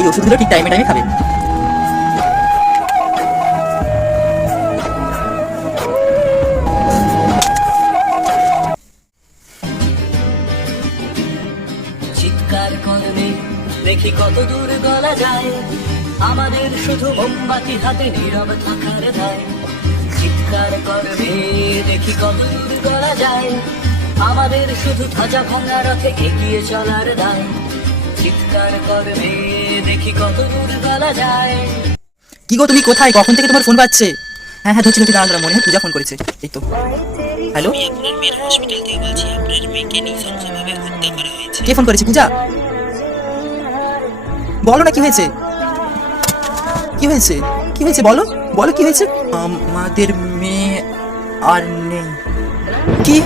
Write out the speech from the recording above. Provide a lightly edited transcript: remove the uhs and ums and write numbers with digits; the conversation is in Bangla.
এই ওষুধগুলো ঠিক টাইমে টাইমে খাবে। চিৎকার করবে দেখি কত দূর গলা যায়, আমাদের শুধু মোমবাতি হাতে নীরব থাকার দায়। চিৎকার করবে দেখি কত দূর গলা যায়, আমাদের শুধু ধ্বজা ভাঙা রথে এগিয়ে চলার দায়। চিৎকার করবে দেখি কত দূর গলা যায়। কি গো তুমি কোথায়? কখন থেকে তোমার ফোন বাজছে? হ্যাঁ হ্যাঁ ধরছি, দাঁড়া মনে হয় পূজা ফোন করেছে। এই তো। হ্যালো, আমি আপনার মেয়ের হসপিটাল থেকে বলছি। আপনার মেয়েকে নৃশংসভাবে হত্যা করা হয়েছে। কে ফোন করেছে? পূজা, বলো না কি হয়েছে? কি হয়েছে? কি হয়েছে বলো, বলো কি হয়েছে? আমাদের মেয়ে আর নেই। কি?